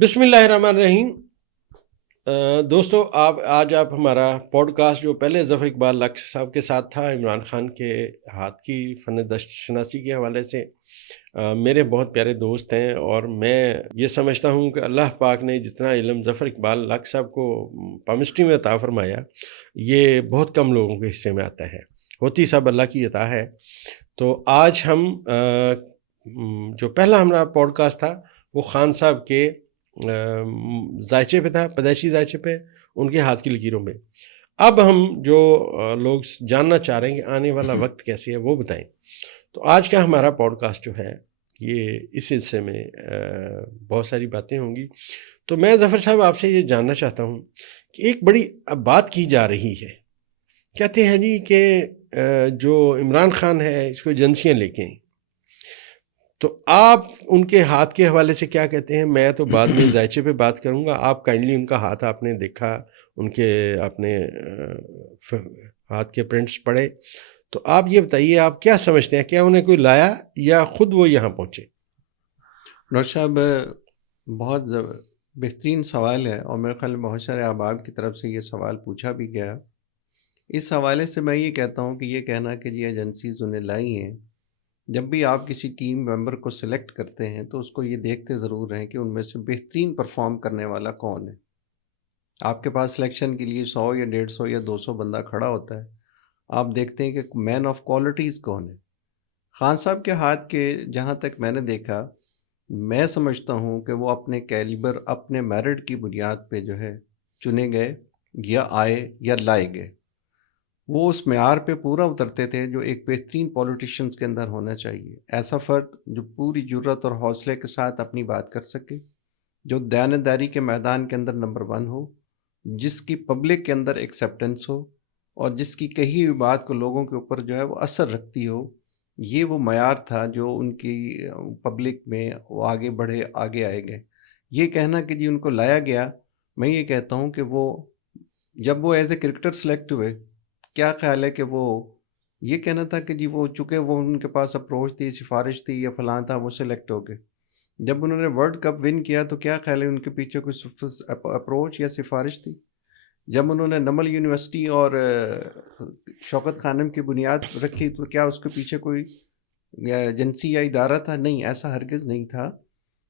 بسم اللہ الرحمن الرحیم۔ دوستو، آج آپ ہمارا پوڈ کاسٹ جو پہلے ظفر اقبال لک صاحب کے ساتھ تھا عمران خان کے ہاتھ کی فن دست شناسی کے حوالے سے، میرے بہت پیارے دوست ہیں، اور میں یہ سمجھتا ہوں کہ اللہ پاک نے جتنا علم ظفر اقبال لک صاحب کو پامسٹری میں عطا فرمایا، یہ بہت کم لوگوں کے حصے میں آتا ہے، ہوتی سب اللہ کی عطا ہے۔ تو آج ہم جو پہلا ہمارا پوڈ کاسٹ تھا وہ خان صاحب کے ذائچے پہ تھا، پیدائشی ذائچے پہ، ان کے ہاتھ کی لکیروں میں۔ اب ہم جو لوگ جاننا چاہ رہے ہیں کہ آنے والا وقت کیسے ہے وہ بتائیں، تو آج کا ہمارا پوڈ کاسٹ جو ہے یہ اس حصے میں بہت ساری باتیں ہوں گی۔ تو میں ظفر صاحب آپ سے یہ جاننا چاہتا ہوں کہ ایک بڑی بات کی جا رہی ہے، کہتے ہیں جی کہ جو عمران خان ہے اس کو ایجنسیاں لے کے آئیں، تو آپ ان کے ہاتھ کے حوالے سے کیا کہتے ہیں؟ میں تو بعد میں ذائچے پہ بات کروں گا، آپ کائنڈلی ان کا ہاتھ آپ نے دیکھا، ان کے اپنے ہاتھ کے پرنٹس پڑھے، تو آپ یہ بتائیے آپ کیا سمجھتے ہیں، کیا انہیں کوئی لایا یا خود وہ یہاں پہنچے؟ ڈاکٹر صاحب، بہت بہترین سوال ہے، اور میرے خیال میں بہت سارے احباب کی طرف سے یہ سوال پوچھا بھی گیا۔ اس حوالے سے میں یہ کہتا ہوں کہ یہ کہنا کہ یہ ایجنسیز انہیں لائی ہیں، جب بھی آپ کسی ٹیم ممبر کو سلیکٹ کرتے ہیں تو اس کو یہ دیکھتے ضرور ہیں کہ ان میں سے بہترین پرفارم کرنے والا کون ہے۔ آپ کے پاس سلیکشن کے لیے 100 یا 150 یا 200 بندہ کھڑا ہوتا ہے، آپ دیکھتے ہیں کہ مین آف کوالٹیز کون ہے۔ خان صاحب کے ہاتھ کے جہاں تک میں نے دیکھا، میں سمجھتا ہوں کہ وہ اپنے کیلیبر، اپنے میرٹ کی بنیاد پہ جو ہے چنے گئے یا آئے یا لائے گئے۔ وہ اس معیار پہ پورا اترتے تھے جو ایک بہترین پولیٹیشنز کے اندر ہونا چاہیے۔ ایسا فرد جو پوری جرت اور حوصلے کے ساتھ اپنی بات کر سکے، جو دیانتداری کے میدان کے اندر نمبر 1 ہو، جس کی پبلک کے اندر ایکسیپٹنس ہو، اور جس کی کہی ہوئی بات کو لوگوں کے اوپر جو ہے وہ اثر رکھتی ہو۔ یہ وہ معیار تھا جو ان کی پبلک میں وہ آگے بڑھے، آگے آئے گئے۔ یہ کہنا کہ جی ان کو لایا گیا، میں یہ کہتا ہوں کہ وہ جب وہ ایز اے کرکٹر سلیکٹ ہوئے، کیا خیال ہے کہ وہ یہ کہنا تھا کہ جی وہ چونکہ وہ ان کے پاس اپروچ تھی، سفارش تھی یا فلاں تھا، وہ سلیکٹ ہو گئے۔ جب انہوں نے ورلڈ کپ ون کیا تو کیا خیال ہے ان کے پیچھے کوئی اپروچ یا سفارش تھی؟ جب انہوں نے نمل یونیورسٹی اور شوکت خانم کی بنیاد رکھی تو کیا اس کے پیچھے کوئی ایجنسی یا ادارہ تھا؟ نہیں، ایسا ہرگز نہیں تھا۔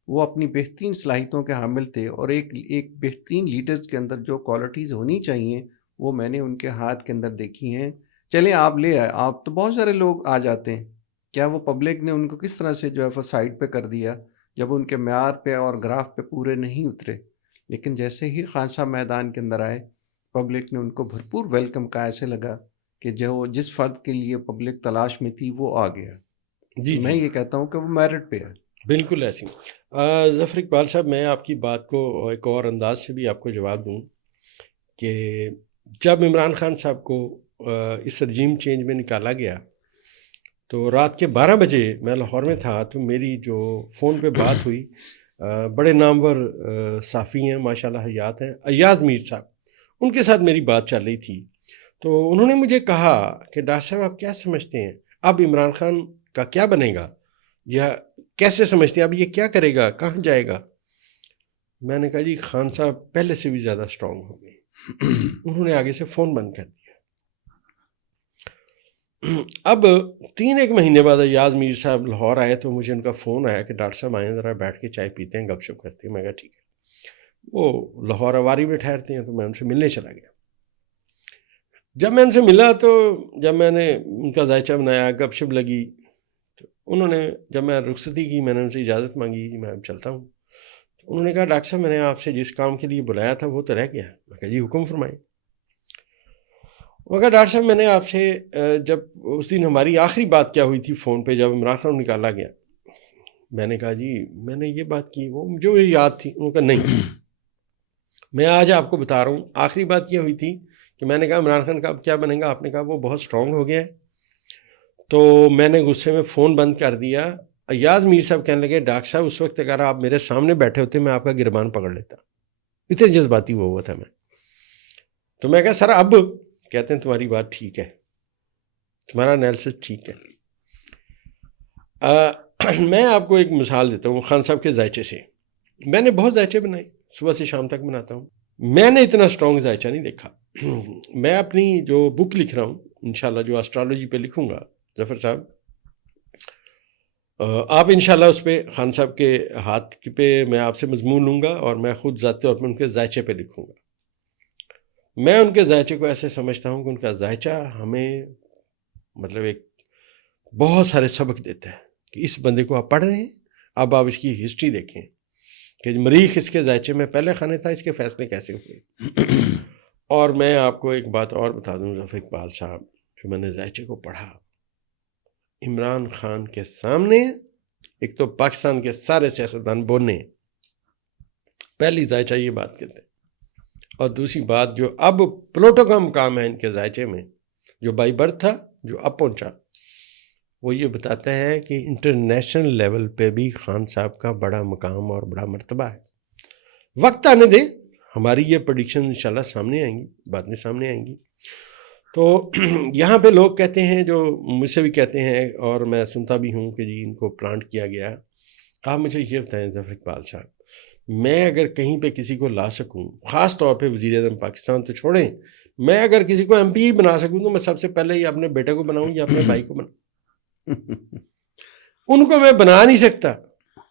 وہ اپنی بہترین صلاحیتوں کے حامل تھے، اور ایک بہترین لیڈرز کے اندر جو کوالٹیز ہونی چاہیے وہ میں نے ان کے ہاتھ کے اندر دیکھی ہیں۔ چلیں آپ لے آئے، آپ تو بہت سارے لوگ آ جاتے ہیں، کیا وہ پبلک نے ان کو کس طرح سے جو ہے سائڈ پہ کر دیا جب ان کے معیار پہ اور گراف پہ پورے نہیں اترے؟ لیکن جیسے ہی خان صاحب میدان کے اندر آئے، پبلک نے ان کو بھرپور ویلکم کا، ایسے لگا کہ جو جس فرد کے لیے پبلک تلاش میں تھی وہ آ گیا۔ جی تو میں جی، یہ کہتا ہوں کہ وہ میرٹ پہ ہے۔ بالکل ایسی۔ ظفر اقبال صاحب، میں آپ کی بات کو ایک اور انداز سے بھی آپ کو جواب دوں کہ جب عمران خان صاحب کو اس رجیم چینج میں نکالا گیا تو رات کے 12 بجے میں لاہور میں تھا، تو میری جو فون پہ بات ہوئی، بڑے نامور صحافی ہیں ماشاءاللہ، حیات ہیں، ایاز میر صاحب، ان کے ساتھ میری بات چل رہی تھی، تو انہوں نے مجھے کہا کہ ڈاکٹر صاحب آپ کیا سمجھتے ہیں اب عمران خان کا کیا بنے گا، یا کیسے سمجھتے ہیں اب یہ کیا کرے گا، کہاں جائے گا؟ میں نے کہا جی خان صاحب پہلے سے بھی زیادہ اسٹرانگ ہو گئے۔ انہوں نے آگے سے فون بند کر دیا۔ اب 3 مہینے بعد ایاز میر صاحب لاہور آئے تو مجھے ان کا فون آیا کہ ڈاکٹر صاحب آئیں ذرا بیٹھ کے چائے پیتے ہیں، گپ شپ کرتے ہیں۔ میں کہا ٹھیک ہے۔ وہ لاہور اواری میں ٹھہرتے ہیں، تو میں ان سے ملنے چلا گیا۔ جب میں ان سے ملا تو جب میں نے ان کا ذائچہ بنایا، گپ شپ لگی، تو انہوں نے جب میں رخصتی کی میں نے ان سے اجازت مانگی کہ میں چلتا ہوں، تو انہوں نے کہا ڈاکٹر صاحب میں نے آپ سے جس کام کے لیے بلایا تھا وہ تو رہ گیا۔ میں کہا جی حکم فرمائیں۔ وہ کہا ڈاکٹر صاحب میں نے آپ سے جب اس دن ہماری آخری بات کیا ہوئی تھی فون پہ جب عمران خان نکالا گیا، میں نے کہا جی میں نے یہ بات کی، وہ جو میری یاد تھی۔ انہوں نے کہا نہیں، میں آج آپ کو بتا رہا ہوں آخری بات یہ ہوئی تھی کہ میں نے کہا عمران خان کا اب کیا بنے گا، آپ نے کہا وہ بہت اسٹرانگ ہو گیا ہے، تو میں نے غصے میں فون بند کر دیا۔ ایاز میر صاحب کہنے لگے ڈاکٹر صاحب اس وقت اگر آپ میرے سامنے بیٹھے ہوتے میں آپ کا گربان پکڑ لیتا، اتنے جذباتی ہوا تھا میں۔ تو میں کہا سر اب کہتے ہیں تمہاری بات ٹھیک ہے، تمہارا انالیسس ٹھیک ہے۔ میں آپ کو ایک مثال دیتا ہوں خان صاحب کے ذائچے سے۔ میں نے بہت ذائچے بنائے، صبح سے شام تک بناتا ہوں. میں نے اتنا اسٹرانگ ذائچہ نہیں دیکھا. میں اپنی جو بک لکھ رہا ہوں انشاءاللہ، جو اسٹرالوجی پہ لکھوں گا ظفر صاحب، آپ انشاءاللہ اس پہ خان صاحب کے ہاتھ پہ میں آپ سے مضمون لوں گا، اور میں خود ذاتی طور پہ ان کے ذائچے پہ لکھوں گا. میں ان کے ذائچے کو ایسے سمجھتا ہوں کہ ان کا ذائچہ ہمیں مطلب ایک بہت سارے سبق دیتا ہے کہ اس بندے کو آپ پڑھ رہے ہیں، اب آپ اس کی ہسٹری دیکھیں کہ مریخ اس کے ذائچے میں پہلے خانے تھا، اس کے فیصلے کیسے ہوئے. اور میں آپ کو ایک بات اور بتا دوں ظفر اقبال صاحب، جو میں نے ذائچے کو پڑھا، عمران خان کے سامنے ایک تو پاکستان کے سارے سیاستدان بولنے، پہلی ذائچہ یہ بات کہتے ہیں. اور دوسری بات، جو اب پلوٹو کا مقام ہے ان کے ذائچے میں، جو بائی برتھ تھا، جو اب پہنچا، وہ یہ بتاتا ہے کہ انٹرنیشنل لیول پہ بھی خان صاحب کا بڑا مقام اور بڑا مرتبہ ہے. وقت آنے دیں، ہماری یہ پریڈکشن انشاءاللہ سامنے آئیں گی، باتیں سامنے آئیں گی. تو یہاں پہ لوگ کہتے ہیں، جو مجھ سے بھی کہتے ہیں اور میں سنتا بھی ہوں کہ جی ان کو پلانٹ کیا گیا. آپ مجھے یہ بتائیں ظفر اقبال صاحب، میں اگر کہیں پہ کسی کو لا سکوں، خاص طور پہ وزیر اعظم پاکستان تو چھوڑیں، میں اگر کسی کو ایم پی بنا سکوں تو میں سب سے پہلے یہ اپنے بیٹے کو بناؤں یا اپنے بھائی کو بناؤں. ان کو میں بنا نہیں سکتا.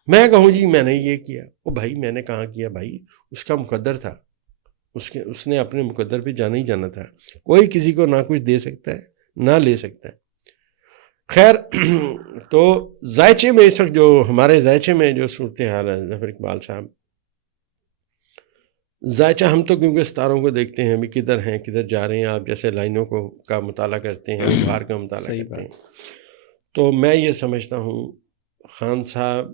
میں کہوں جی میں نے یہ کیا، وہ بھائی میں نے کہاں کیا، بھائی اس کا مقدر تھا، اس نے اپنے مقدر پہ جانا ہی جانا تھا. کوئی کسی کو نہ کچھ دے سکتا ہے نہ لے سکتا ہے. خیر، تو ذائچے میں اس وقت جو ہمارے ذائچے میں جو صورتحال ہے ظفر اقبال صاحب، ذائچہ ہم تو کیونکہ ستاروں کو دیکھتے ہیں، ابھی کدھر ہیں کدھر جا رہے ہیں، آپ جیسے لائنوں کا مطالعہ کرتے ہیں، ابھار کا مطالعہ صحیح کرتے ہیں. بات. تو میں یہ سمجھتا ہوں خان صاحب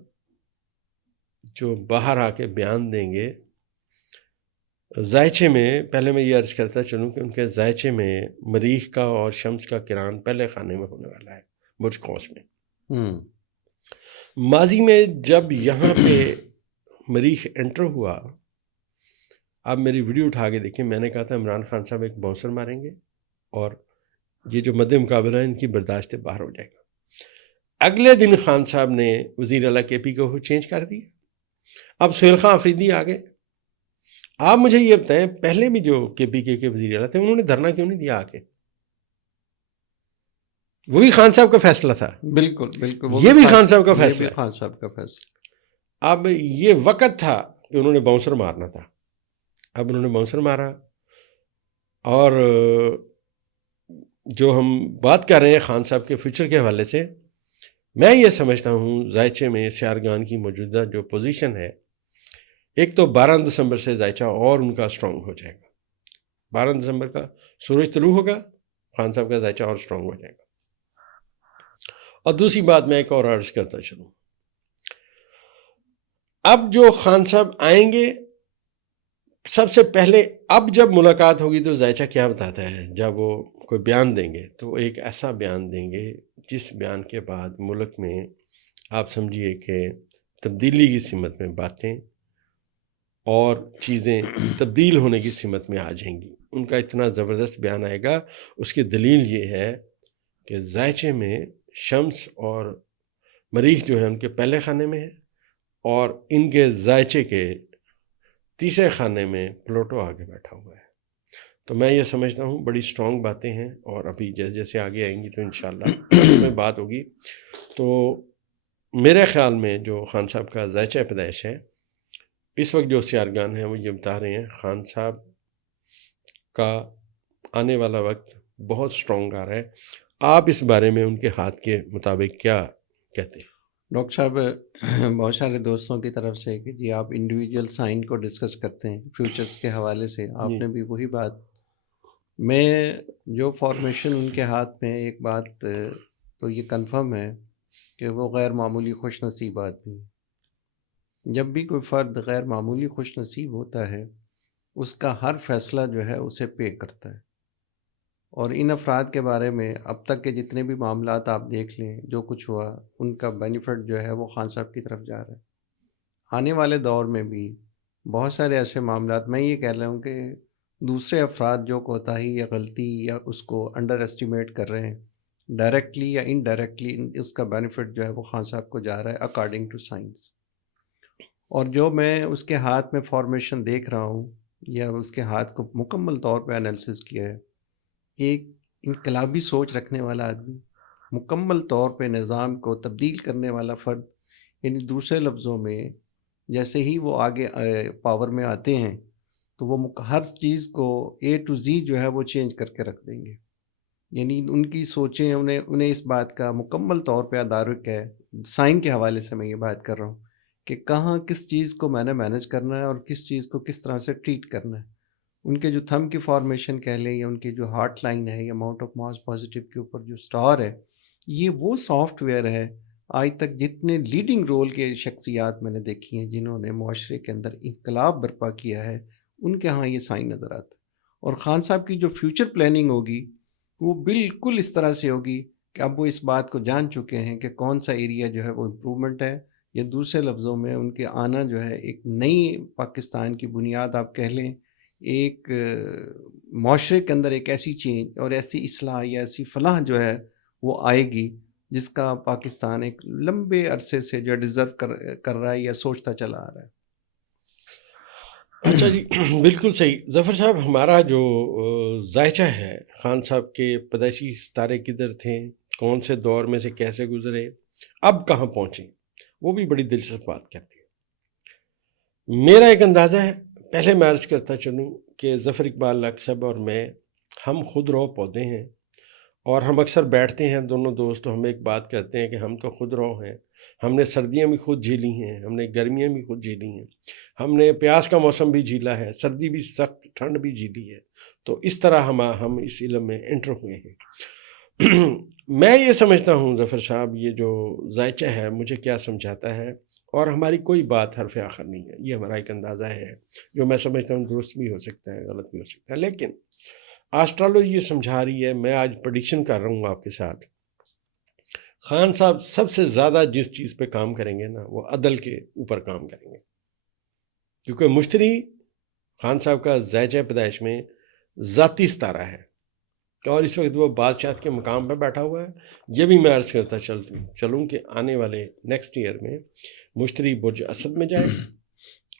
جو باہر آ کے بیان دیں گے ذائچے میں، پہلے میں یہ عرض کرتا چلوں کہ ان کے ذائچے میں مریخ کا اور شمس کا کران پہلے خانے میں ہونے والا ہے، برج قوس میں. ماضی میں جب یہاں پہ مریخ انٹر ہوا، آپ میری ویڈیو اٹھا کے دیکھیں، میں نے کہا تھا عمران خان صاحب ایک باؤنسر ماریں گے اور یہ جو مد مقابلہ ہے ان کی برداشت سے باہر ہو جائے گا. اگلے دن خان صاحب نے وزیر اعلیٰ کے پی کو چینج کر دیا. اب سہیل خان آفریدی آ گئے. آپ مجھے یہ بتائیں، پہلے بھی جو کے پی کے وزیر اعلیٰ تھے انہوں نے دھرنا کیوں نہیں دیا آ کے؟ وہ بھی خان صاحب کا فیصلہ تھا. بالکل بالکل، یہ بھی خان صاحب کا فیصلہ یہ ہے. بھی خان صاحب کا فیصلہ. اب یہ وقت تھا کہ انہوں نے باؤنسر مارنا تھا. اب انہوں نے باؤنسر مارا. اور جو ہم بات کر رہے ہیں خان صاحب کے فیوچر کے حوالے سے، میں یہ سمجھتا ہوں ذائچے میں سیارگان کی موجودہ جو پوزیشن ہے، ایک تو 12 دسمبر سے ذائچہ اور ان کا سٹرونگ ہو جائے گا. 12 دسمبر کا سورج طلوع ہوگا، خان صاحب کا ذائچہ اور سٹرونگ ہو جائے گا. اور دوسری بات میں ایک اور عرض کرتا چلوں، اب جو خان صاحب آئیں گے، سب سے پہلے اب جب ملاقات ہوگی تو ذائچہ کیا بتاتا ہے، جب وہ کوئی بیان دیں گے تو وہ ایک ایسا بیان دیں گے جس بیان کے بعد ملک میں آپ سمجھیے کہ تبدیلی کی سمت میں باتیں اور چیزیں تبدیل ہونے کی سمت میں آ جائیں گی. ان کا اتنا زبردست بیان آئے گا. اس کی دلیل یہ ہے کہ ذائچے میں شمس اور مریخ جو ہے ان کے پہلے خانے میں ہے، اور ان کے ذائچے کے تیسرے خانے میں پلوٹو آگے بیٹھا ہوا ہے. تو میں یہ سمجھتا ہوں بڑی سٹرونگ باتیں ہیں، اور ابھی جیسے جیسے آگے آئیں گی تو انشاءاللہ اس میں بات ہوگی. تو میرے خیال میں جو خان صاحب کا ذائچہ پیدائش ہے، اس وقت جو سیارگان ہیں وہ یہ بتا رہے ہیں خان صاحب کا آنے والا وقت بہت سٹرونگ آ رہا ہے. آپ اس بارے میں ان کے ہاتھ کے مطابق کیا کہتے ہیں؟ ڈاکٹر صاحب، بہت سارے دوستوں کی طرف سے کہ جی آپ انڈیویجول سائن کو ڈسکس کرتے ہیں فیوچرز کے حوالے سے، آپ نے بھی وہی بات. میں جو فارمیشن ان کے ہاتھ میں، ایک بات تو یہ کنفرم ہے کہ وہ غیر معمولی خوش نصیب آدمی. جب بھی کوئی فرد غیر معمولی خوش نصیب ہوتا ہے، اس کا ہر فیصلہ جو ہے اسے پے کرتا ہے. اور ان افراد کے بارے میں اب تک کے جتنے بھی معاملات آپ دیکھ لیں، جو کچھ ہوا، ان کا بینیفٹ جو ہے وہ خان صاحب کی طرف جا رہا ہے. آنے والے دور میں بھی بہت سارے ایسے معاملات، میں یہ کہہ رہا ہوں کہ دوسرے افراد جو کوتاہی یا غلطی یا اس کو انڈر ایسٹیمیٹ کر رہے ہیں، ڈائریکٹلی یا انڈائریکٹلی اس کا بینیفٹ جو ہے وہ خان صاحب کو جا رہا ہے اکارڈنگ ٹو سائنس. اور جو میں اس کے ہاتھ میں فارمیشن دیکھ رہا ہوں یا اس کے ہاتھ کو مکمل طور پہ انالیسس کیا ہے، ایک انقلابی سوچ رکھنے والا آدمی، مکمل طور پہ نظام کو تبدیل کرنے والا فرد، یعنی دوسرے لفظوں میں جیسے ہی وہ آگے پاور میں آتے ہیں تو وہ ہر چیز کو اے ٹو زی جو ہے وہ چینج کر کے رکھ دیں گے. یعنی ان کی سوچیں انہیں اس بات کا مکمل طور پہ تدارک ہے. سائن کے حوالے سے میں یہ بات کر رہا ہوں کہ کہاں کس چیز کو میں نے مینج کرنا ہے اور کس چیز کو کس طرح سے ٹریٹ کرنا ہے. ان کے جو تھم کی فارمیشن کہہ لیں یا ان کی جو ہارٹ لائن ہے یا اماؤنٹ آف ماس پازیٹیو کے اوپر جو سٹار ہے، یہ وہ سافٹ ویئر ہے. آج تک جتنے لیڈنگ رول کے شخصیات میں نے دیکھی ہیں جنہوں نے معاشرے کے اندر انقلاب برپا کیا ہے، ان کے ہاں یہ سائن نظر آتا ہے. اور خان صاحب کی جو فیوچر پلاننگ ہوگی وہ بالکل اس طرح سے ہوگی کہ اب وہ اس بات کو جان چکے ہیں کہ کون سا ایریا جو ہے وہ امپرومنٹ ہے، یا دوسرے لفظوں میں ان کے آنا جو ہے ایک نئی پاکستان کی بنیاد آپ کہہ لیں، ایک معاشرے کے اندر ایک ایسی چینج اور ایسی اصلاح یا ایسی فلاح جو ہے وہ آئے گی جس کا پاکستان ایک لمبے عرصے سے جو ڈیزرو کر رہا ہے یا سوچتا چلا آ رہا ہے. اچھا جی، بالکل صحیح. ظفر صاحب، ہمارا جو ذائچہ ہے، خان صاحب کے پیدائشی ستارے کدھر تھے، کون سے دور میں سے کیسے گزرے، اب کہاں پہنچے، وہ بھی بڑی دلچسپ بات کرتی ہے. میرا ایک اندازہ ہے، پہلے میں عرض کرتا چلوں کہ ظفر اقبال لاکھ صاحب اور میں، ہم خود رو پودے ہیں. اور ہم اکثر بیٹھتے ہیں دونوں دوست تو ہم ایک بات کرتے ہیں کہ ہم تو خود رو ہیں. ہم نے سردیاں بھی خود جھیلی ہیں، ہم نے گرمیاں بھی خود جھیلی ہیں، ہم نے پیاس کا موسم بھی جھیلا ہے، سردی بھی، سخت ٹھنڈ بھی جھیلی ہے. تو اس طرح ہم اس علم میں انٹر ہوئے ہیں. میں یہ سمجھتا ہوں ظفر صاحب، یہ جو ذائچہ ہے مجھے کیا سمجھاتا ہے، اور ہماری کوئی بات حرف آخر نہیں ہے، یہ ہمارا ایک اندازہ ہے جو میں سمجھتا ہوں درست بھی ہو سکتا ہے، غلط بھی ہو سکتا ہے. لیکن آسٹرالوجی یہ سمجھا رہی ہے، میں آج پریڈکشن کر رہا ہوں آپ کے ساتھ، خان صاحب سب سے زیادہ جس چیز پہ کام کریں گے نا، وہ عدل کے اوپر کام کریں گے. کیونکہ مشتری خان صاحب کا ذائچہ پیدائش میں ذاتی ستارہ ہے، اور اس وقت وہ بادشاہت کے مقام پہ بیٹھا ہوا ہے. یہ بھی میں عرض کرتا چلوں کہ آنے والے نیکسٹ ایئر میں مشتری برج اسد میں جائے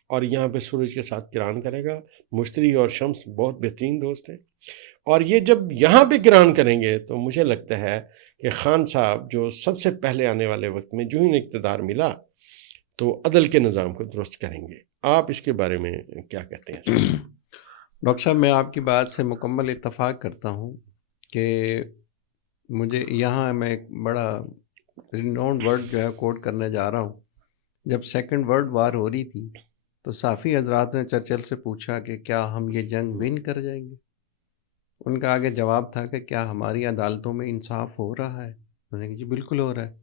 اور یہاں پہ سورج کے ساتھ کران کرے گا. مشتری اور شمس بہت بہترین دوست ہیں، اور یہ جب یہاں پہ کران کریں گے تو مجھے لگتا ہے کہ خان صاحب جو سب سے پہلے آنے والے وقت میں جو انہیں اقتدار ملا تو عدل کے نظام کو درست کریں گے. آپ اس کے بارے میں کیا کہتے ہیں سر؟ ڈاکٹر صاحب، میں آپ کی بات سے مکمل اتفاق کرتا ہوں کہ مجھے یہاں میں ایک بڑا ریناؤنڈ ورڈ جو ہے کوٹ کرنے جا رہا ہوں. جب سیکنڈ ورلڈ وار ہو رہی تھی تو صافی حضرات نے چرچل سے پوچھا کہ کیا ہم یہ جنگ ون کر جائیں گے. ان کا آگے جواب تھا کہ کیا ہماری عدالتوں میں انصاف ہو رہا ہے. انہوں نے کہا جی بالکل ہو رہا ہے.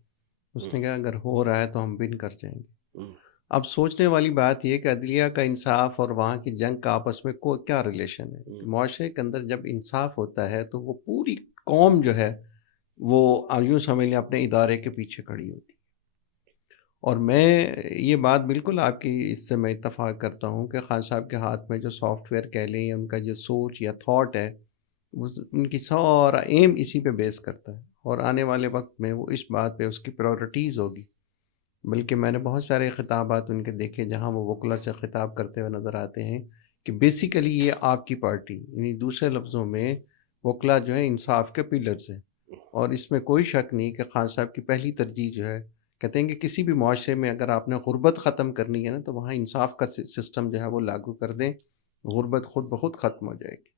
اس نے کہا اگر ہو رہا ہے تو ہم ون کر جائیں گے. اب سوچنے والی بات یہ کہ عدلیہ کا انصاف اور وہاں کی جنگ کا آپس میں کیا ریلیشن ہے. معاشرے کے اندر جب انصاف ہوتا ہے تو وہ پوری قوم جو ہے وہ یوں سمجھ لیں اپنے ادارے کے پیچھے کھڑی ہوتی ہے. اور میں یہ بات بالکل آپ کی اس سے میں اتفاق کرتا ہوں کہ خان صاحب کے ہاتھ میں جو سافٹ ویئر کہہ لیں یا ان کا جو سوچ یا تھاٹ ہے، ان کی سارا ایم اسی پہ بیس کرتا ہے. اور آنے والے وقت میں وہ اس بات پہ اس کی پرائورٹیز ہوگی. بلکہ میں نے بہت سارے خطابات ان کے دیکھے جہاں وہ وکلا سے خطاب کرتے ہوئے نظر آتے ہیں کہ بیسیکلی یہ آپ کی پارٹی، یعنی دوسرے لفظوں میں وکلا جو ہے انصاف کے پلرز ہیں. اور اس میں کوئی شک نہیں کہ خان صاحب کی پہلی ترجیح جو ہے، کہتے ہیں کہ کسی بھی معاشرے میں اگر آپ نے غربت ختم کرنی ہے نا تو وہاں انصاف کا سسٹم جو ہے وہ لاگو کر دیں، غربت خود بخود ختم ہو جائے گی.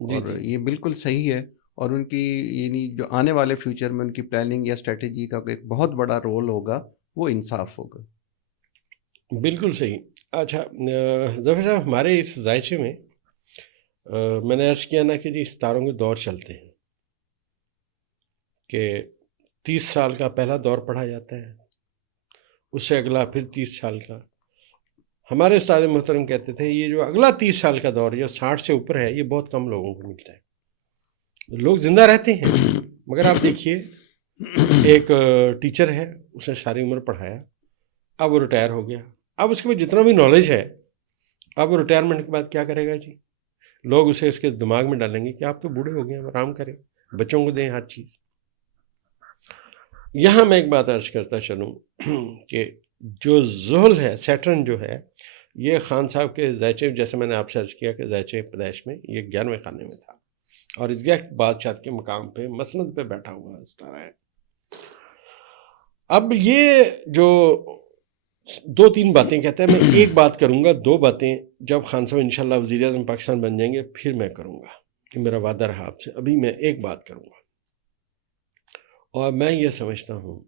اور یہ بالکل صحیح ہے. اور ان کی یعنی جو آنے والے فیوچر میں ان کی پلاننگ یا اسٹریٹجی کا ایک بہت بڑا رول ہوگا، وہ انصاف ہوگا. بالکل صحیح. اچھا ظفر صاحب، ہمارے اس ذائچے میں میں نے عرض کیا نا کہ جی ستاروں کے دور چلتے ہیں کہ 30 سال کا پہلا دور پڑھا جاتا ہے، اس سے اگلا پھر 30 سال کا. ہمارے استاد محترم کہتے تھے یہ جو اگلا 30 سال کا دور جو 60 سے اوپر ہے یہ بہت کم لوگوں کو ملتا ہے. لوگ زندہ رہتے ہیں مگر آپ دیکھیے ایک ٹیچر ہے، اس نے ساری عمر پڑھایا، اب وہ ریٹائر ہو گیا. اب اس کے بعد جتنا بھی نالج ہے، اب وہ ریٹائرمنٹ کے بعد کیا کرے گا جی؟ لوگ اسے اس کے دماغ میں ڈالیں گے کہ آپ تو بوڑھے ہو گئے ہیں، آرام کریں، بچوں کو دیں ہر چیز. یہاں میں ایک بات عرض کرتا چلوں کہ جو زحل ہے، سیٹرن جو ہے، یہ خان صاحب کے ذائچے، جیسے میں نے آپ سے عرض کیا کہ ذائچے پیدائش میں یہ 11ویں خانے میں تھا، اور ایگزیکٹ بادشاہت کے مقام پہ مسند پہ بیٹھا ہوا ستارہ ہے۔ اب یہ جو 2-3 باتیں کہتا ہے، میں ایک بات کروں گا، 2 باتیں جب خان صاحب انشاءاللہ وزیر اعظم پاکستان بن جائیں گے پھر میں کروں گا، کہ میرا وعدہ رہا آپ سے۔ ابھی میں ایک بات کروں گا، اور میں یہ سمجھتا ہوں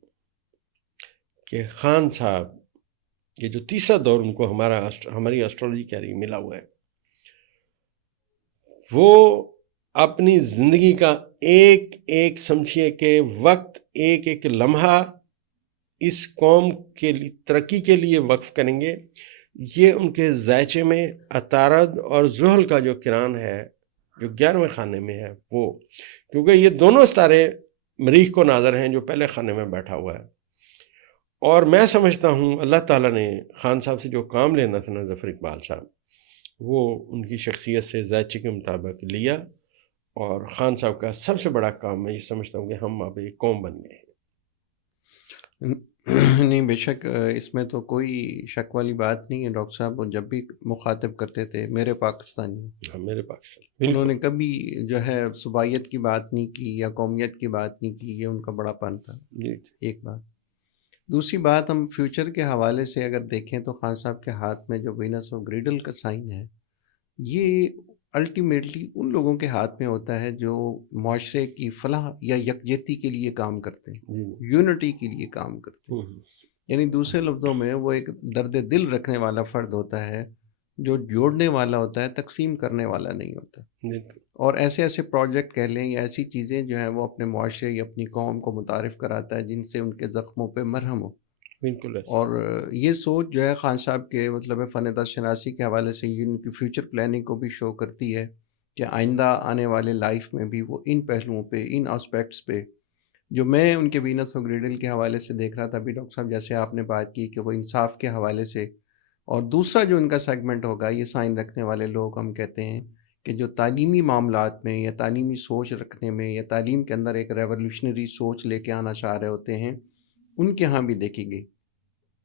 کہ خان صاحب یہ جو تیسرا دور ان کو ہماری ایسٹرولوجی کہہ رہی ملا ہوا ہے، وہ اپنی زندگی کا ایک ایک سمجھیے کہ وقت، ایک ایک لمحہ اس قوم کے لیے ترقی کے لیے وقف کریں گے۔ یہ ان کے ذائچے میں عطارد اور زحل کا جو کران ہے، جو 11ویں خانے میں ہے، وہ کیونکہ یہ دونوں ستارے مریخ کو ناظر ہیں جو پہلے خانے میں بیٹھا ہوا ہے۔ اور میں سمجھتا ہوں اللہ تعالیٰ نے خان صاحب سے جو کام لینا تھا نا ظفر اقبال صاحب، وہ ان کی شخصیت سے ذائچے کے مطابق لیا، اور خان صاحب کا سب سے بڑا کام میں یہ سمجھتا ہوں کہ ہم اب ایک قوم بن گئے ہیں۔ نہیں، بے شک اس میں تو کوئی شک والی بات نہیں ہے۔ ڈاکٹر صاحب وہ جب بھی مخاطب کرتے تھے میرے پاکستانی، ہاں، میرے پاکستان انہوں بالکل نے کبھی جو ہے صوبائیت کی بات نہیں کی یا قومیت کی بات نہیں کی، یہ ان کا بڑا پن تھا۔ جی۔ ایک بات، دوسری بات، ہم فیوچر کے حوالے سے اگر دیکھیں تو خان صاحب کے ہاتھ میں جو وینس آف گریڈل کا سائن ہے، یہ الٹیمیٹلی ان لوگوں کے ہاتھ میں ہوتا ہے جو معاشرے کی فلاح یا یکجہتی کے لیے کام کرتے ہیں، جی۔ یونٹی کے لیے کام کرتے ہیں۔ ہوں۔ یعنی دوسرے لفظوں میں وہ ایک درد دل رکھنے والا فرد ہوتا ہے، جو جوڑنے والا ہوتا ہے، تقسیم کرنے والا نہیں ہوتا۔ بالکل اور ایسے ایسے پروجیکٹ کہہ لیں یا ایسی چیزیں جو ہیں وہ اپنے معاشرے یا اپنی قوم کو متعارف کراتا ہے جن سے ان کے زخموں پہ مرہم ہو۔ بالکل ایسا۔ اور یہ سوچ جو ہے خان صاحب کے مطلب فن دست شناسی کے حوالے سے یہ ان کی فیوچر پلاننگ کو بھی شو کرتی ہے کہ آئندہ آنے والے لائف میں بھی وہ ان پہلوؤں پہ، ان اسپیکٹس پہ، جو میں ان کے وینس اور گریڈل کے حوالے سے دیکھ رہا تھا ابھی ڈاکٹر صاحب، جیسے آپ نے بات کی کہ وہ انصاف کے حوالے سے، اور دوسرا جو ان کا سیگمنٹ ہوگا، یہ سائن رکھنے والے لوگ ہم کہتے ہیں کہ جو تعلیمی معاملات میں یا تعلیمی سوچ رکھنے میں یا تعلیم کے اندر ایک ریولوشنری سوچ لے کے آنا چاہ رہے ہوتے ہیں، ان کے ہاں بھی دیکھی گئی۔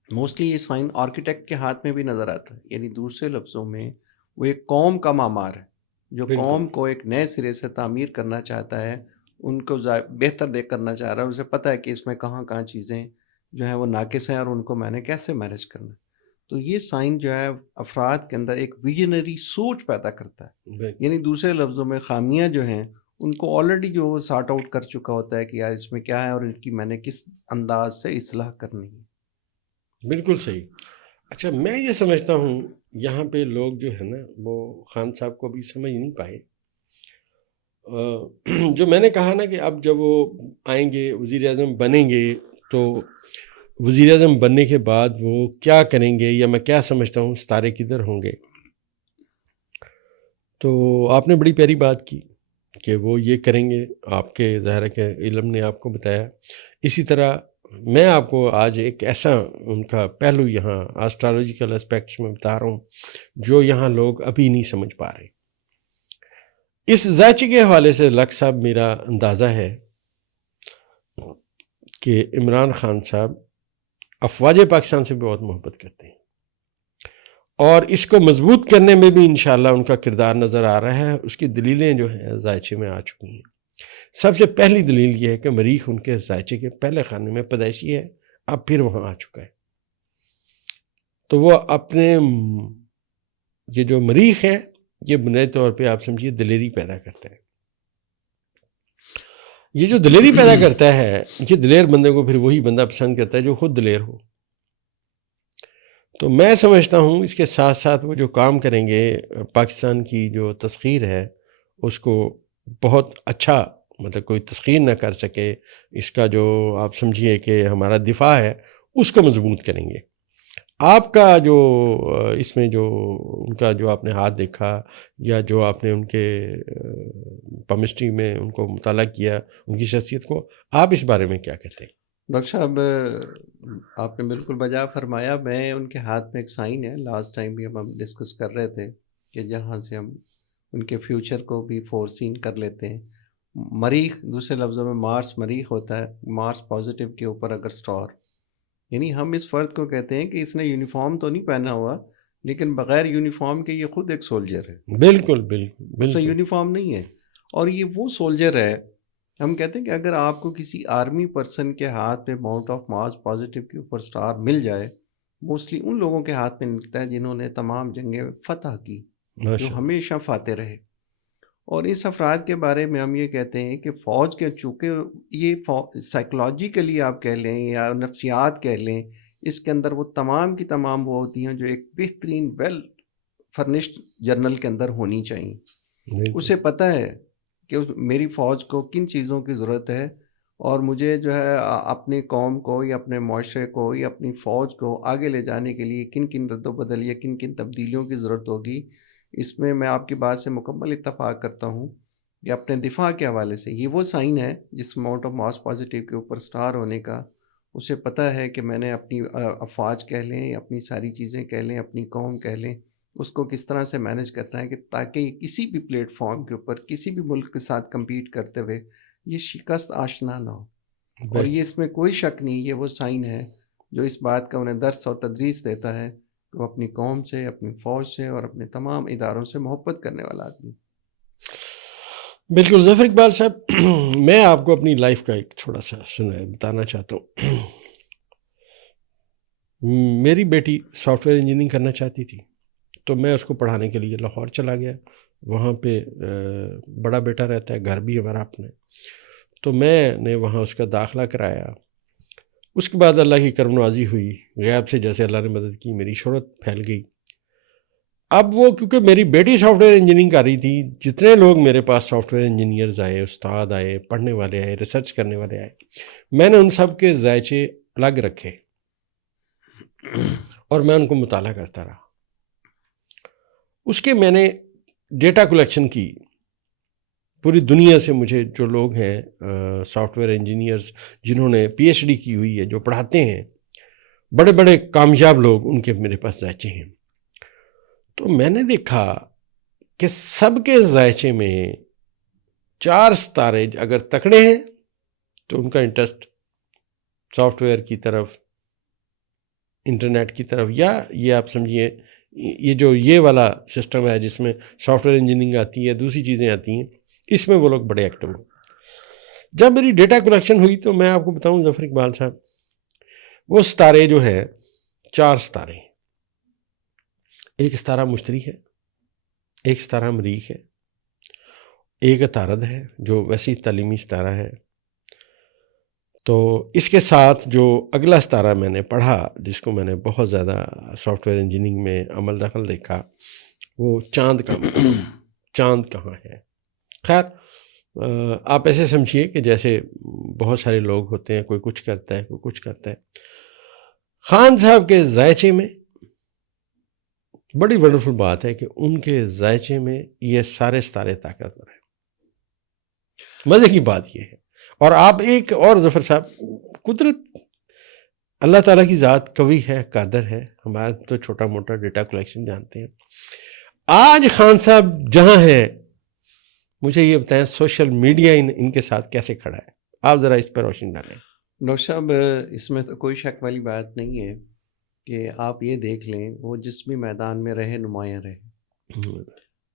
موسٹلی یہ سائن آرکیٹیکٹ کے ہاتھ میں بھی نظر آتا ہے، یعنی دوسرے لفظوں میں وہ ایک قوم کا معمار ہے، جو بالکل قوم کو ایک نئے سرے سے تعمیر کرنا چاہتا ہے، ان کو بہتر دیکھ کرنا چاہ رہا ہے، اسے پتہ ہے کہ اس میں کہاں کہاں چیزیں جو ہیں وہ ناقص ہیں اور ان کو میں نے کیسے مینیج کرنا ہے۔ تو یہ سائن جو ہے افراد کے اندر ایک ویژنری سوچ پیدا کرتا ہے، بالکل یعنی دوسرے لفظوں میں خامیاں جو ہیں ان کو آلریڈی جو وہ سارٹ آؤٹ کر چکا ہوتا ہے کہ یار اس میں کیا ہے اور ان کی میں نے کس انداز سے اصلاح کرنی ہے۔ بالکل صحیح۔ اچھا، میں یہ سمجھتا ہوں یہاں پہ لوگ جو ہے نا وہ خان صاحب کو بھی سمجھ نہیں پائے۔ جو میں نے کہا نا کہ اب جب وہ آئیں گے وزیر اعظم بنیں گے، تو وزیر اعظم بننے کے بعد وہ کیا کریں گے، یا میں کیا سمجھتا ہوں ستارے کدھر ہوں گے، تو آپ نے بڑی پیاری بات کی کہ وہ یہ کریں گے، آپ کے ظاہر کے علم نے آپ کو بتایا۔ اسی طرح میں آپ کو آج ایک ایسا ان کا پہلو یہاں آسٹرالوجیکل اسپیکٹس میں بتا رہا ہوں جو یہاں لوگ ابھی نہیں سمجھ پا رہے۔ اس ذائچے کے حوالے سے لک صاحب میرا اندازہ ہے کہ عمران خان صاحب افواج پاکستان سے بہت محبت کرتے ہیں، اور اس کو مضبوط کرنے میں بھی انشاءاللہ ان کا کردار نظر آ رہا ہے۔ اس کی دلیلیں جو ہیں ذائچے میں آ چکی ہیں۔ سب سے پہلی دلیل یہ ہے کہ مریخ ان کے ذائچے کے پہلے خانے میں پیدائشی ہے، اب پھر وہاں آ چکا ہے، تو وہ اپنے یہ جو مریخ ہے یہ بنیادی طور پہ آپ سمجھیے دلیری پیدا کرتا ہے۔ یہ جو دلیری پیدا کرتا ہے، یہ دلیر بندے کو پھر وہی بندہ پسند کرتا ہے جو خود دلیر ہو۔ تو میں سمجھتا ہوں اس کے ساتھ ساتھ وہ جو کام کریں گے، پاکستان کی جو تسخیر ہے اس کو بہت اچھا، مطلب کوئی تسخیر نہ کر سکے، اس کا جو آپ سمجھیے کہ ہمارا دفاع ہے اس کو مضبوط کریں گے۔ آپ کا جو اس میں جو ان کا جو آپ نے ہاتھ دیکھا یا جو آپ نے ان کے پمسٹری میں ان کو مطالعہ کیا، ان کی شخصیت کو، آپ اس بارے میں کیا کہتے ہیں؟ ڈاکٹر صاحب آپ نے بالکل بجا فرمایا۔ میں ان کے ہاتھ میں ایک سائن ہے، لاسٹ ٹائم بھی ہم ڈسکس کر رہے تھے کہ جہاں سے ہم ان کے فیوچر کو بھی فور سین کر لیتے ہیں۔ مریخ، دوسرے لفظوں میں مارس مریخ ہوتا ہے، مارس پازیٹیو کے اوپر اگر سٹار، یعنی ہم اس فرد کو کہتے ہیں کہ اس نے یونیفارم تو نہیں پہنا ہوا، لیکن بغیر یونیفارم کے یہ خود ایک سولجر ہے، بالکل بالکل اس میں بالکل یونیفارم نہیں ہے، اور یہ وہ سولجر ہے. ہم کہتے ہیں کہ اگر آپ کو کسی آرمی پرسن کے ہاتھ میں ماؤنٹ آف مارس پازیٹیو کے اوپر سٹار مل جائے، موسٹلی ان لوگوں کے ہاتھ میں ملتا ہے جنہوں نے تمام جنگیں فتح کی، جو ماشاء اللہ. ہمیشہ فاتح رہے. اور اس افراد کے بارے میں ہم یہ کہتے ہیں کہ فوج کے چونکہ یہ سائیکولوجیکلی آپ کہہ لیں یا نفسیات کہہ لیں، اس کے اندر وہ تمام کی تمام وہ ہوتی ہیں جو ایک بہترین ویل فرنشڈ جرنل کے اندر ہونی چاہیے. بالکل اسے پتہ ہے کہ میری فوج کو کن چیزوں کی ضرورت ہے، اور مجھے جو ہے اپنی قوم کو یا اپنے معاشرے کو یا اپنی فوج کو آگے لے جانے کے لیے کن کن رد و بدل یا کن کن تبدیلیوں کی ضرورت ہوگی. اس میں آپ کی بات سے مکمل اتفاق کرتا ہوں کہ اپنے دفاع کے حوالے سے یہ وہ سائن ہے جس ماؤنٹ آف مارس پازیٹیو کے اوپر سٹار ہونے کا. اسے پتہ ہے کہ میں نے اپنی افواج کہہ لیں، اپنی ساری چیزیں کہہ لیں، اپنی قوم کہہ لیں، اس کو کس طرح سے مینج کرنا ہے کہ تاکہ یہ کسی بھی پلیٹ فارم کے اوپر کسی بھی ملک کے ساتھ کمپیٹ کرتے ہوئے یہ شکست آشنا نہ ہو. اور یہ اس میں کوئی شک نہیں، یہ وہ سائن ہے جو اس بات کا انہیں درس اور تدریس دیتا ہے کہ وہ اپنی قوم سے، اپنی فوج سے اور اپنے تمام اداروں سے محبت کرنے والا آدمی. بالکل ظفر اقبال صاحب، میں آپ کو اپنی لائف کا ایک تھوڑا سا بتانا چاہتا ہوں. میری بیٹی سافٹ ویئر انجینئرنگ کرنا چاہتی تھی، تو میں اس کو پڑھانے کے لیے لاہور چلا گیا. وہاں پہ بڑا بیٹا رہتا ہے، گھر بھی ہمارا اپنا ہے، تو میں نے وہاں اس کا داخلہ کرایا. اس کے بعد اللہ کی کرم نوازی ہوئی، غیب سے جیسے اللہ نے مدد کی، میری شہرت پھیل گئی. اب وہ کیونکہ میری بیٹی سافٹ ویئر انجینئرنگ کر رہی تھی، جتنے لوگ میرے پاس سافٹ ویئر انجینئرز آئے، استاد آئے، پڑھنے والے آئے، ریسرچ کرنے والے آئے، میں نے ان سب کے ذائچے الگ رکھے اور میں ان کو مطالعہ کرتا رہا. اس کے میں نے ڈیٹا کلیکشن کی. پوری دنیا سے مجھے جو لوگ ہیں سافٹ ویئر انجینئرز جنہوں نے پی ایچ ڈی کی ہوئی ہے، جو پڑھاتے ہیں، بڑے بڑے کامیاب لوگ، ان کے میرے پاس ذائچے ہیں. تو میں نے دیکھا کہ سب کے ذائچے میں 4 ستارے اگر تکڑے ہیں تو ان کا انٹرسٹ سافٹ ویئر کی طرف، انٹرنیٹ کی طرف، یا یہ آپ سمجھیے یہ والا سسٹم ہے جس میں سافٹ ویئر انجینئرنگ آتی ہے، دوسری چیزیں آتی ہیں، اس میں وہ لوگ بڑے ایکٹیو ہیں. جب میری ڈیٹا کلیکشن ہوئی تو میں آپ کو بتاؤں ظفر اقبال صاحب، وہ ستارے جو ہیں 4 ستارے ہیں. ایک ستارہ مشتری ہے، ایک ستارہ مریخ ہے، ایک عطارد ہے جو ویسی تعلیمی ستارہ ہے. تو اس کے ساتھ جو اگلا ستارہ میں نے پڑھا، جس کو میں نے بہت زیادہ سافٹ ویئر انجینئرنگ میں عمل دخل دیکھا، وہ چاند کا چاند کہاں ہے. خیر، آپ ایسے سمجھیے کہ جیسے بہت سارے لوگ ہوتے ہیں، کوئی کچھ کرتا ہے، کوئی کچھ کرتا ہے. خان صاحب کے ذائچے میں بڑی ونڈرفل بات ہے کہ ان کے ذائچے میں یہ سارے ستارے طاقتور ہیں. مزے کی بات یہ ہے. اور آپ ایک اور ظفر صاحب، قدرت اللہ تعالیٰ کی ذات قوی ہے، قادر ہے. ہمارا تو چھوٹا موٹا ڈیٹا کلیکشن جانتے ہیں. آج خان صاحب جہاں ہیں، مجھے یہ بتائیں سوشل میڈیا ان کے ساتھ کیسے کھڑا ہے؟ آپ ذرا اس پر روشنی ڈالیں. ڈاکٹر صاحب، اس میں تو کوئی شک والی بات نہیں ہے کہ آپ یہ دیکھ لیں وہ جس بھی میدان میں رہے نمایاں رہے.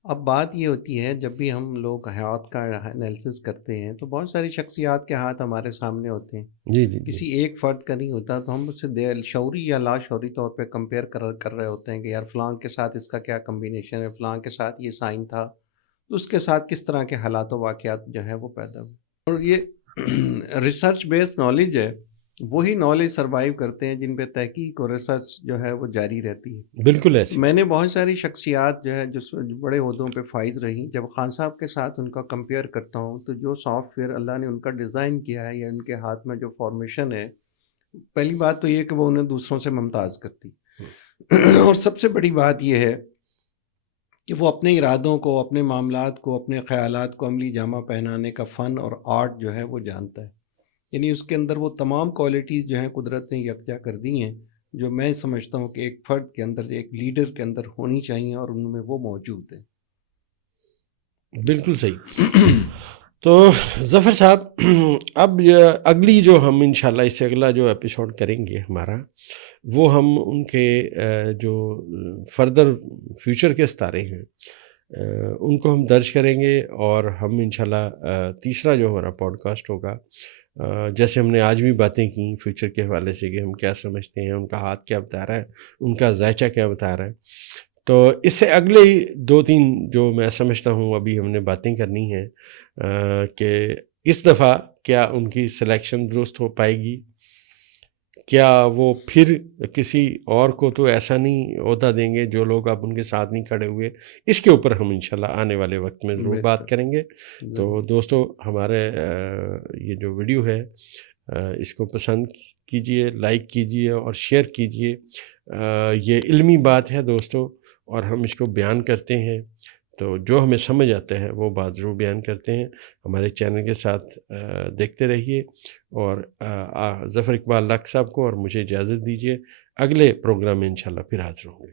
اب بات یہ ہوتی ہے جب بھی ہم لوگ حیات کا انالیسس کرتے ہیں تو بہت ساری شخصیات کے ہاتھ ہمارے سامنے ہوتے ہیں. جی جی کسی ایک فرد کا نہیں ہوتا، تو ہم اس سے شعوری یا لاشعوری طور پہ کمپیئر کر رہے ہوتے ہیں کہ یار فلاں کے ساتھ اس کا کیا کمبینیشن ہے، فلاں کے ساتھ یہ سائن تھا، تو اس کے ساتھ کس طرح کے حالات و واقعات جو ہیں وہ پیدا ہوئے. اور یہ ریسرچ بیس نالج ہے، وہی نالج سروائیو کرتے ہیں جن پہ تحقیق اور ریسرچ جو ہے وہ جاری رہتی ہے. بالکل ایسی. میں نے بہت ساری شخصیات جو ہے جو بڑے عہدوں پہ فائز رہیں، جب خان صاحب کے ساتھ ان کا کمپیئر کرتا ہوں تو جو سافٹ ویئر اللہ نے ان کا ڈیزائن کیا ہے یا ان کے ہاتھ میں جو فارمیشن ہے، پہلی بات تو یہ کہ وہ انہیں دوسروں سے ممتاز کرتی. اور سب سے بڑی بات یہ ہے کہ وہ اپنے ارادوں کو، اپنے معاملات کو، اپنے خیالات کو عملی جامہ پہنانے کا فن اور آرٹ جو ہے وہ جانتا ہے. یعنی اس کے اندر وہ تمام کوالٹیز جو ہیں قدرت نے یکجا کر دی ہیں جو میں سمجھتا ہوں کہ ایک فرد کے اندر، ایک لیڈر کے اندر ہونی چاہیے، اور ان میں وہ موجود ہیں. بالکل صحیح. تو ظفر صاحب اب اگلی جو ہم انشاءاللہ اس سے اگلا جو ایپیسوڈ کریں گے ہمارا، وہ ہم ان کے جو فردر فیوچر کے ستارے ہیں ان کو ہم درج کریں گے، اور ہم انشاءاللہ تیسرا جو ہمارا پوڈ کاسٹ ہوگا، جیسے ہم نے آج بھی باتیں کی فیوچر کے حوالے سے کہ ہم کیا سمجھتے ہیں، ان کا ہاتھ کیا بتا رہا ہے، ان کا ذائچہ کیا بتا رہا ہے، تو اس سے اگلے ہی 2-3 جو میں سمجھتا ہوں ابھی ہم نے باتیں کرنی ہیں کہ اس دفعہ کیا ان کی سلیکشن درست ہو پائے گی، کیا وہ پھر کسی اور کو تو ایسا نہیں عہدہ دیں گے جو لوگ اب ان کے ساتھ نہیں کھڑے ہوئے، اس کے اوپر ہم انشاءاللہ آنے والے وقت میں ضرور بات بالکل، کریں گے۔ تو ضرور۔ دوستو ہمارے یہ جو ویڈیو ہے اس کو پسند کیجئے، لائک کیجئے اور شیئر کیجئے۔ یہ علمی بات ہے دوستو، اور ہم اس کو بیان کرتے ہیں، تو جو ہمیں سمجھ آتا ہے وہ بات ضرور بیان کرتے ہیں۔ ہمارے چینل کے ساتھ دیکھتے رہیے، اور ظفر اقبال لق صاحب کو اور مجھے اجازت دیجیے، اگلے پروگرام میں انشاءاللہ پھر حاضر ہوں گے۔